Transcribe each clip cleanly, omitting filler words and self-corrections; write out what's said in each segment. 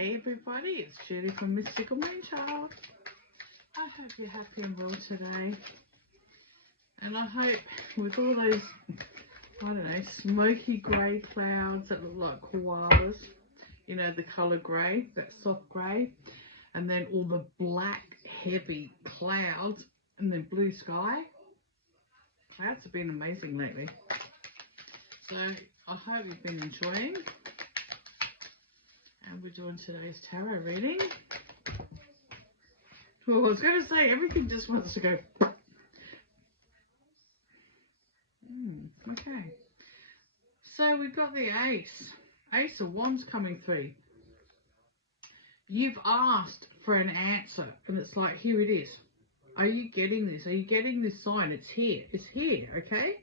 Hey everybody, it's Judy from Mystical Moonchild. I hope you're happy and well today. And I hope with all those, I don't know, smoky grey clouds that look like koalas, you know, the colour grey, that soft grey, and then all the black heavy clouds and then blue sky. Clouds have been amazing lately. So I hope you've been enjoying. And we're doing today's tarot reading. Well, I was going to say, everything just wants to go. Okay. So we've got the Ace of Wands coming through. You've asked for an answer, and it's like, here it is. Are you getting this? Are you getting this sign? It's here. It's here, okay?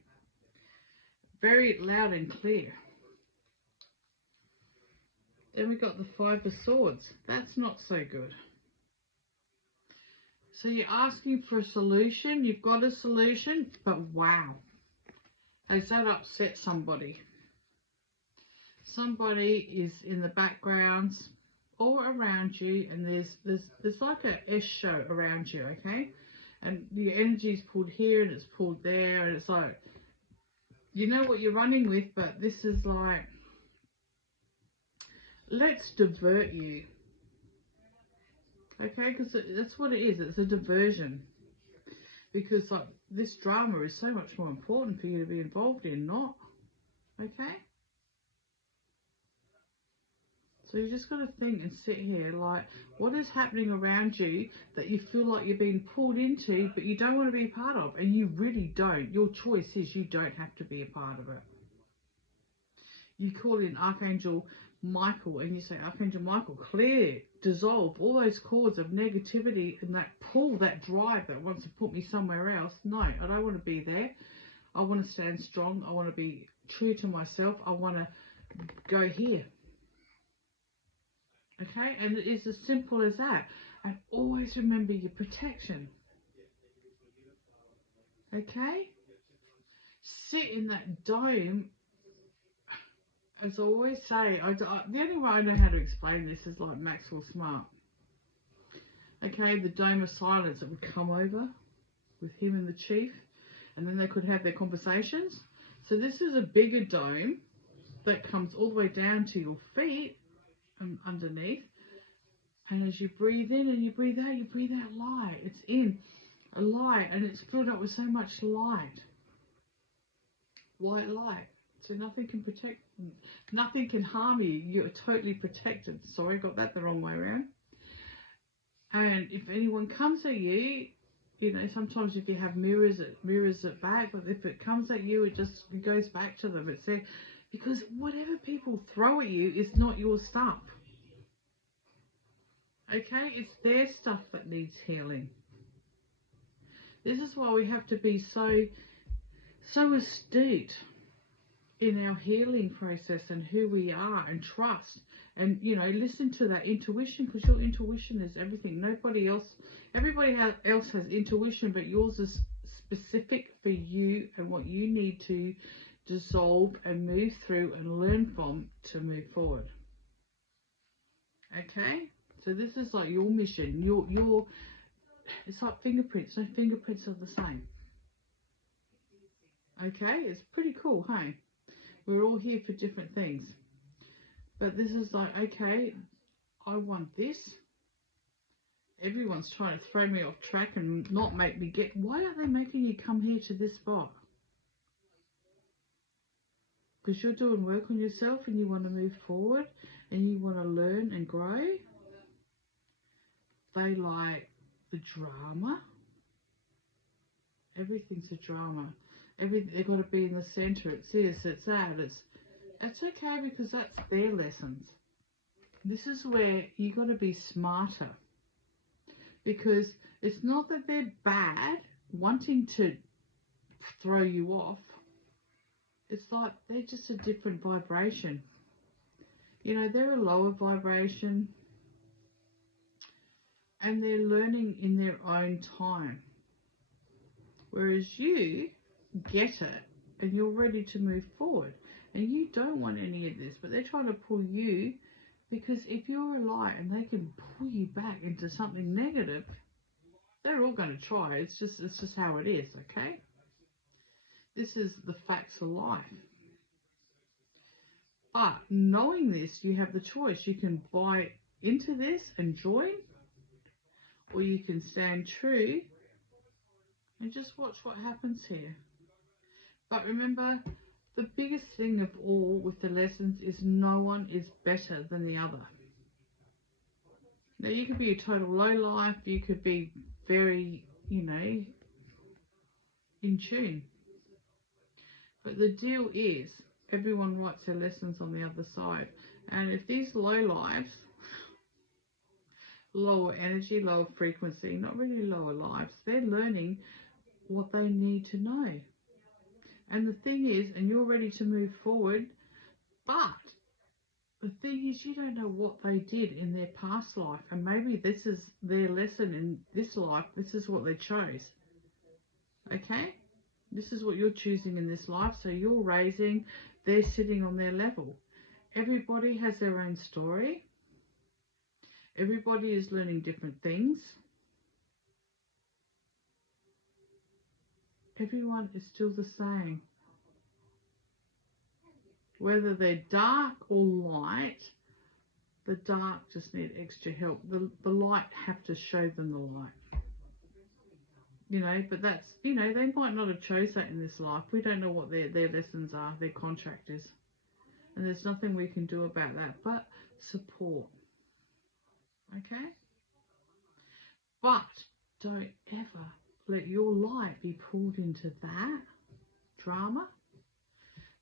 Very loud and clear. Then we got the Five of Swords. That's not so good. So you're asking for a solution. You've got a solution, but wow. Has that upset somebody? Somebody is in the backgrounds or around you, and there's like a S show around you, okay? And your energy's pulled here and it's pulled there, and it's like, you know what you're running with, but this is like, let's divert you. Okay, because that's what it is. It's a diversion. Because like this drama is so much more important for you to be involved in, not? Okay? So you just got to think and sit here like, what is happening around you that you feel like you're being pulled into, but you don't want to be a part of, and you really don't. Your choice is you don't have to be a part of it. You call in Archangel Michael and you say, Archangel Michael, clear, dissolve all those cords of negativity and that pull, that drive that wants to put me somewhere else. No, I don't want to be there. I want to stand strong. I want to be true to myself. I want to go here. Okay, and it is as simple as that. And always remember your protection. Okay? Sit in that dome. As I always say, the only way I know how to explain this is like Maxwell Smart. Okay, the dome of silence that would come over with him and the chief, and then they could have their conversations. So this is a bigger dome that comes all the way down to your feet and underneath. And as you breathe in and you breathe out light. It's in a light, and it's filled up with so much light. White light. So nothing can protect, nothing can harm you. You're totally protected. Sorry, got that the wrong way around. And if anyone comes at you, you know, sometimes if you have mirrors, it mirrors it back. But if it comes at you, it goes back to them. It's there because whatever people throw at you is not your stuff. Okay, it's their stuff that needs healing. This is why we have to be so astute in our healing process and who we are, and trust, and you know, listen to that intuition, because your intuition is everything. Everybody else has intuition, but yours is specific for you and what you need to dissolve and move through and learn from to move forward. Okay, so this is like your mission. Your it's like fingerprints. No fingerprints are the same. Okay, it's pretty cool, hey? We're all here for different things. But this is like, okay, I want this. Everyone's trying to throw me off track and not make me get... Why are they making you come here to this spot? Because you're doing work on yourself and you want to move forward and you want to learn and grow. They like the drama. Everything's a drama. They've got to be in the centre. It's this, it's that. It's okay, because that's their lessons. This is where you got to be smarter, because it's not that they're bad wanting to throw you off. It's like they're just a different vibration. You know, they're a lower vibration and they're learning in their own time. Whereas you get it and you're ready to move forward, and you don't want any of this, but they're trying to pull you Because if you're a light and they can pull you back into something negative, they're all going to try. It's just how it is, okay? This is the facts of life. But knowing this, you have the choice. You can buy into this and join, or you can stand true and just watch what happens here. But remember, the biggest thing of all with the lessons is no one is better than the other. Now, you could be a total lowlife, you could be very, in tune. But the deal is, everyone writes their lessons on the other side. And if these lowlives, lower energy, lower frequency, not really lower lives, they're learning what they need to know. And the thing is, and you're ready to move forward, but the thing is, you don't know what they did in their past life, and maybe this is their lesson in this life. This is what they chose. Okay? This is what you're choosing in this life, so you're raising, they're sitting on their level. Everybody has their own story. Everybody is learning different things. Everyone is still the same. Whether they're dark or light, the dark just need extra help. The light have to show them the light. But that's, they might not have chose that in this life. We don't know what their lessons are, their contract is. And there's nothing we can do about that but support. Okay? But don't ever let your light be pulled into that drama,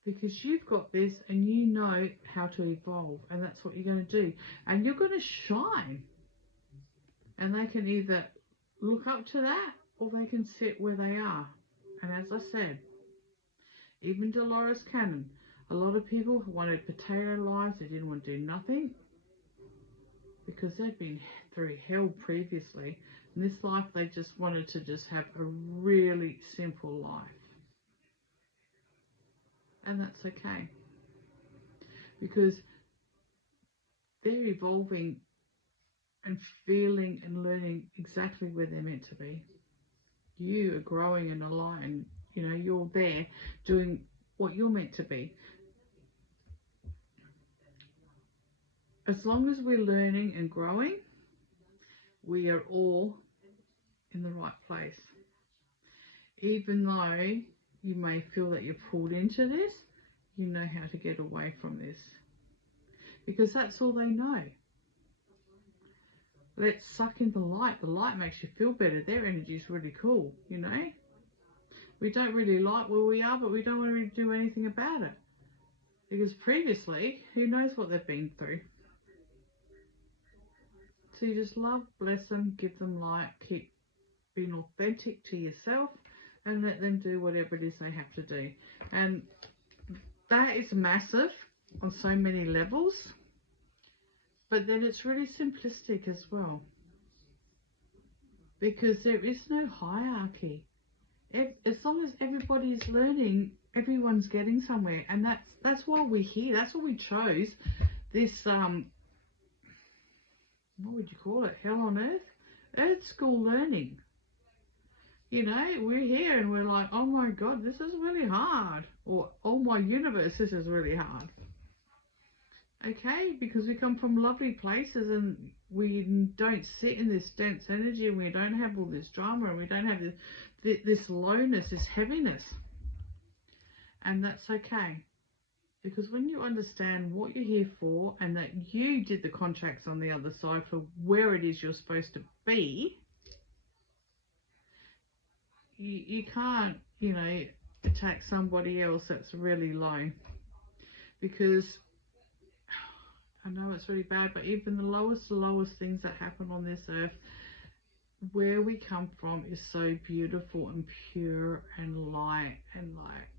because you've got this and you know how to evolve, and that's what you're going to do. And you're going to shine. And they can either look up to that or they can sit where they are. And as I said, even Dolores Cannon, a lot of people wanted potato lives. They didn't want to do nothing because they'd been through hell previously. In this life, they just wanted to just have a really simple life. And that's okay, because they're evolving and feeling and learning exactly where they're meant to be. You are growing in a line, you're there doing what you're meant to be. As long as we're learning and growing, we are all in the right place. Even though you may feel that you're pulled into this, you know how to get away from this. Because that's all they know. Let's suck in the light. The light makes you feel better. Their energy is really cool, We don't really like where we are, but we don't want to really do anything about it. Because previously, who knows what they've been through. So you just love, bless them, give them light, keep being authentic to yourself, and let them do whatever it is they have to do. And that is massive on so many levels, but then it's really simplistic as well, because there is no hierarchy. As long as everybody is learning, everyone's getting somewhere, and that's why we're here. That's why we chose this what would you call it, hell on earth school learning. We're here and we're like, oh my God, this is really hard. Or, oh my universe, this is really hard. Okay, because we come from lovely places and we don't sit in this dense energy, and we don't have all this drama, and we don't have this lowness, this heaviness. And that's okay. Because when you understand what you're here for, and that you did the contracts on the other side for where it is you're supposed to be, you can't, attack somebody else that's really low. Because I know it's really bad, but even the lowest things that happen on this earth, where we come from is so beautiful and pure and light and like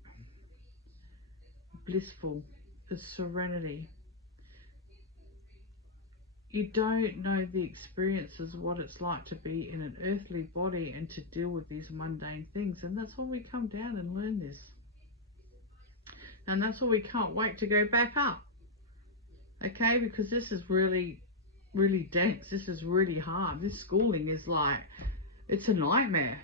blissful. The serenity. You don't know the experiences, what it's like to be in an earthly body and to deal with these mundane things. And that's why we come down and learn this. And that's why we can't wait to go back up. Okay, because this is really, really dense. This is really hard. This schooling is like, it's a nightmare.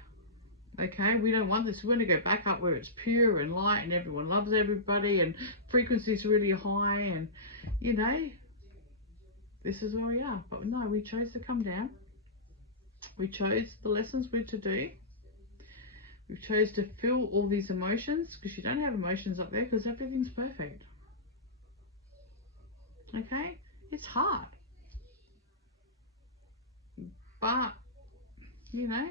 Okay, we don't want this. We want to go back up where it's pure and light and everyone loves everybody and frequency is really high, and you know, this is where we are. But no, we chose to come down. We chose the lessons we're to do. We chose to feel all these emotions, because you don't have emotions up there because everything's perfect. Okay, it's hard, but you know,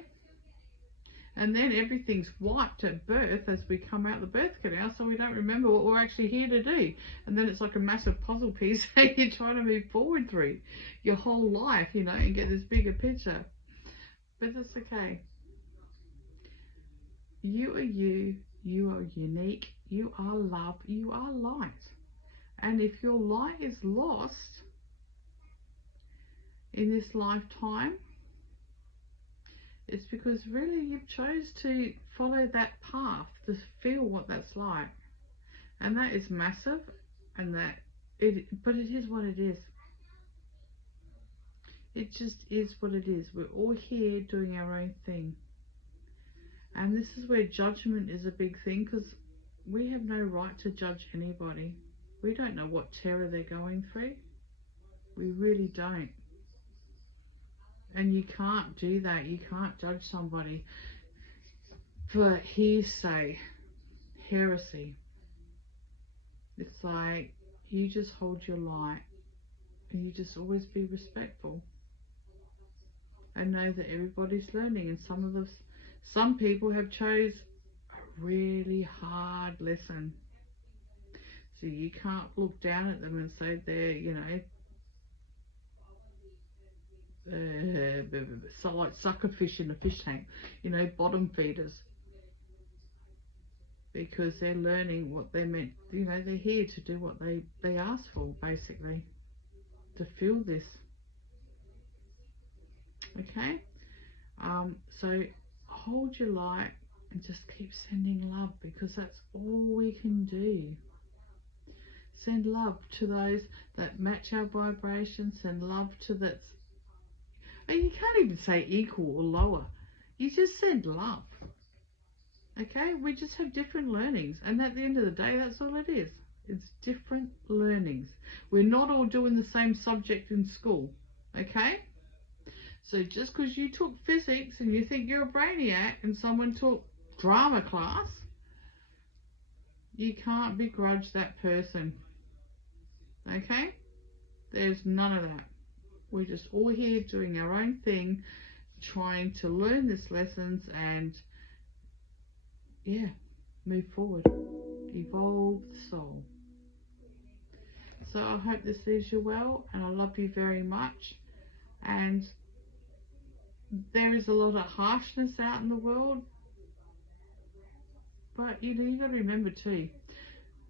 and then everything's wiped at birth as we come out the birth canal, so we don't remember what we're actually here to do. And then it's like a massive puzzle piece that you're trying to move forward through your whole life, you know, and get this bigger picture. But that's okay. You are you. You are unique. You are love. You are light. And if your light is lost in this lifetime, it's because really you've chose to follow that path, to feel what that's like. And that is massive, and but it is what it is. It just is what it is. We're all here doing our own thing. And this is where judgment is a big thing, because we have no right to judge anybody. We don't know what terror they're going through. We really don't. And you can't do that. You can't judge somebody for hearsay, heresy. It's like, you just hold your light and you just always be respectful and know that everybody's learning. And some people have chose a really hard lesson, so you can't look down at them and say they're, you know, so like sucker fish in a fish tank, you know, bottom feeders, because they're learning what they're meant, you know, they're here to do what they asked for, basically, to feel this. Okay, so hold your light and just keep sending love, because that's all we can do. Send love to those that match our vibration. Send love to that's, and you can't even say equal or lower. You just send love. Okay, we just have different learnings, and at the end of the day, that's all it is. It's different learnings. We're not all doing the same subject in school. Okay, so just because you took physics and you think you're a brainiac and someone took drama class, you can't begrudge that person. Okay, there's none of that. We're just all here doing our own thing, trying to learn these lessons and, yeah, move forward, evolve the soul. So I hope this leaves you well, and I love you very much. And there is a lot of harshness out in the world, but you know, you got to remember too,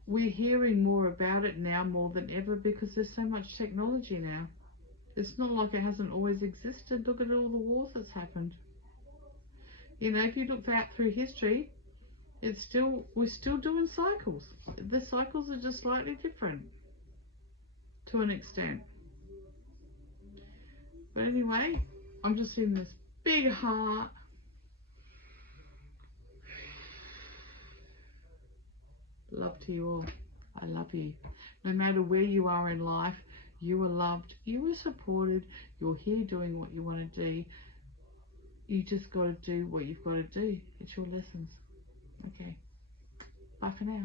we're hearing more about it now more than ever, because there's so much technology now. It's not like it hasn't always existed. Look at all the wars that's happened. You know, if you look out through history, we're still doing cycles. The cycles are just slightly different to an extent. But anyway, I'm just in this big heart. Love to you all. I love you. No matter where you are in life, you are loved, you are supported, you're here doing what you want to do. You just got to do what you've got to do. It's your lessons. Okay. Bye for now.